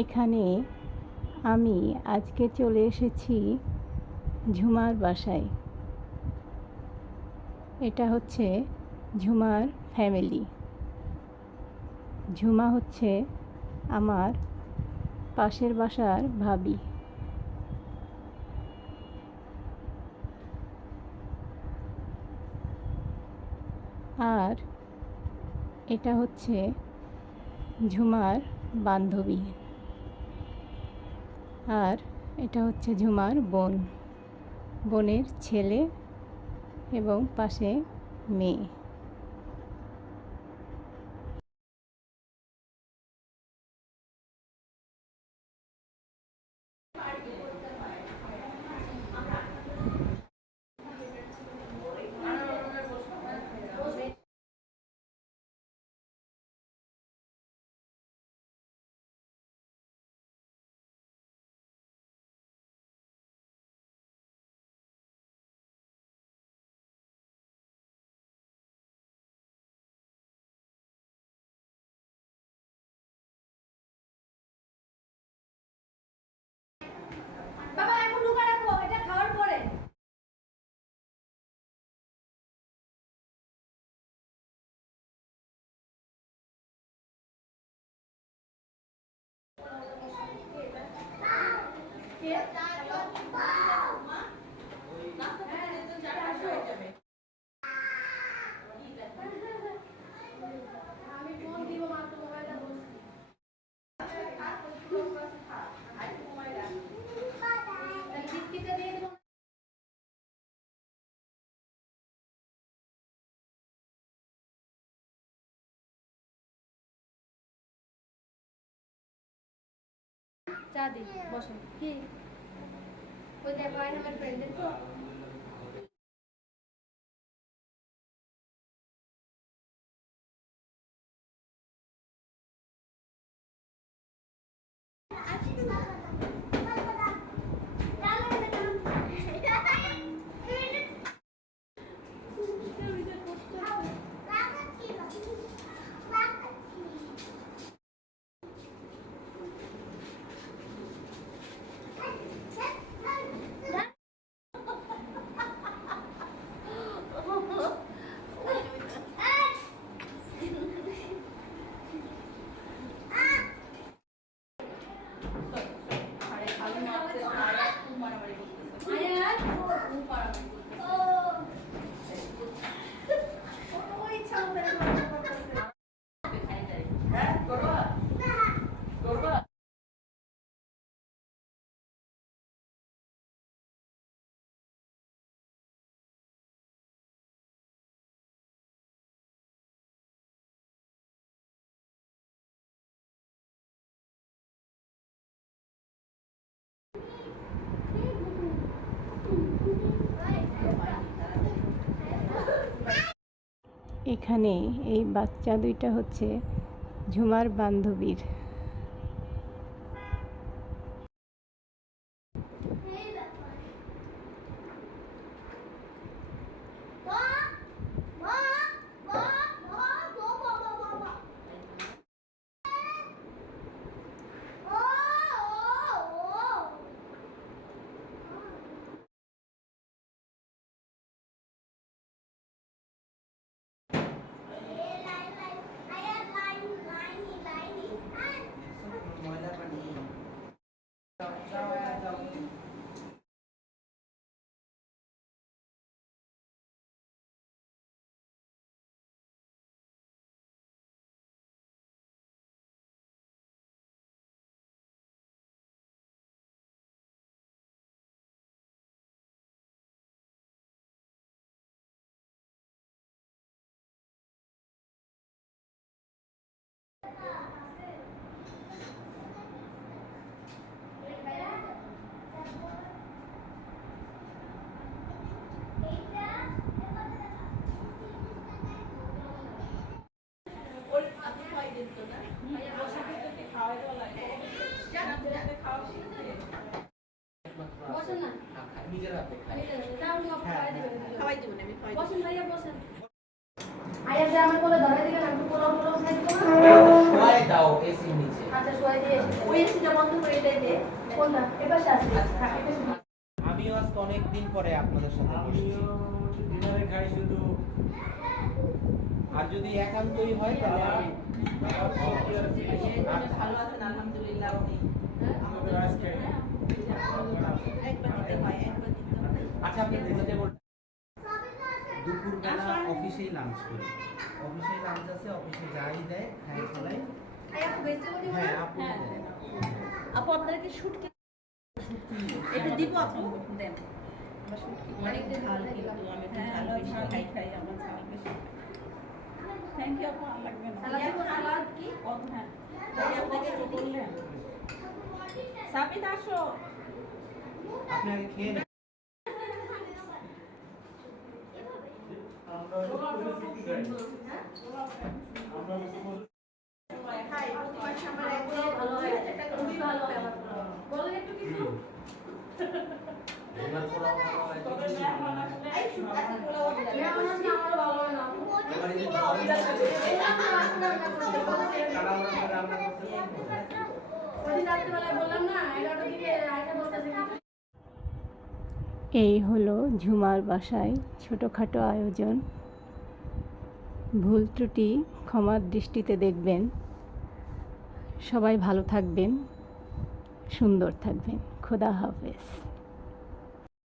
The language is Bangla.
এখানে আমি আজকে চলে এসেছি ঝুমার বাসায়। এটা হচ্ছে ঝুমার ফ্যামিলি। ঝুমা হচ্ছে আমার পাশের বাসার ভাবি। আর এটা হচ্ছে ঝুমার বান্ধবী। আর এটা হচ্ছে ঝুমার বোন, বোনের ছেলে এবং পাশে মেয়ে। চা দি বসো কি ওই দেখো আইন আমার ফ্রেন্ডের তো এখানে এই বাচ্চা দুইটা হচ্ছে ঝুমার বান্ধবীর। আচ্ছা সবাই দিয়ে ওই এসিটা বন্ধ করে এটাই দে কোনটা এপাশে আছে আমিও আজকে অনেকদিন পরে আপনাদের সাথে বসছি। ডিনারে খাই শুধু আর যদি একান্তই হয় তাহলে আমি ভালো আছেন আলহামদুলিল্লাহ আপনি আমাদের আজকে একবার দিতে হয় একবার দিতে হয় আচ্ছা আপনি ভেজিটেবল দুপুরবেলা অফিসেই লাঞ্চ করি। অফিসেই লাঞ্চ আছে, অফিসে যাই দেয় খাই ফেলাই। এই আপু ভেজিটেবল দিব হ্যাঁ না আপু হ্যাঁ। দেয়। আপু আপনাদেরকে শুটকি একটু দিব আপু দেন অনেকদিন ভালো লাগলো আমি একটু ঝাল বেশি খাই আমার ঝাল বেশি থ্যাংক ইউ আপু আর লাগবে না সালাদ দিব সালাদ কি ও হ্যাঁ তাই আপনাকে কি বললেন সাবিত আসো আপনি আগে খেয়ে নেন। খাই তোমার সামনে একদম ভালো হয় এটা খুবই ভালো হয় আমার পোলাও বলেন একটু কিছু ওনার পোলাও ভালো হয়, তবে কিছু ম্যাম ভালো না। আসলে এই শুটকি পোলাও দিলাম না আমার না আমারও ভালো হয় না এবার এই যে ধরেন তাড়াহুড়ো করে রান্না করতে ওই দিন রাত্রিবেলায় বললাম না 11টার দিকে আইটা বলতেছে কিছু এই হলো ঝুমার বাসায় ছোটোখাটো আয়োজন। ভুল ত্রুটি ক্ষমার দৃষ্টিতে দেখবেন। সবাই ভালো থাকবেন, সুন্দর থাকবেন। খোদা হাফেজ।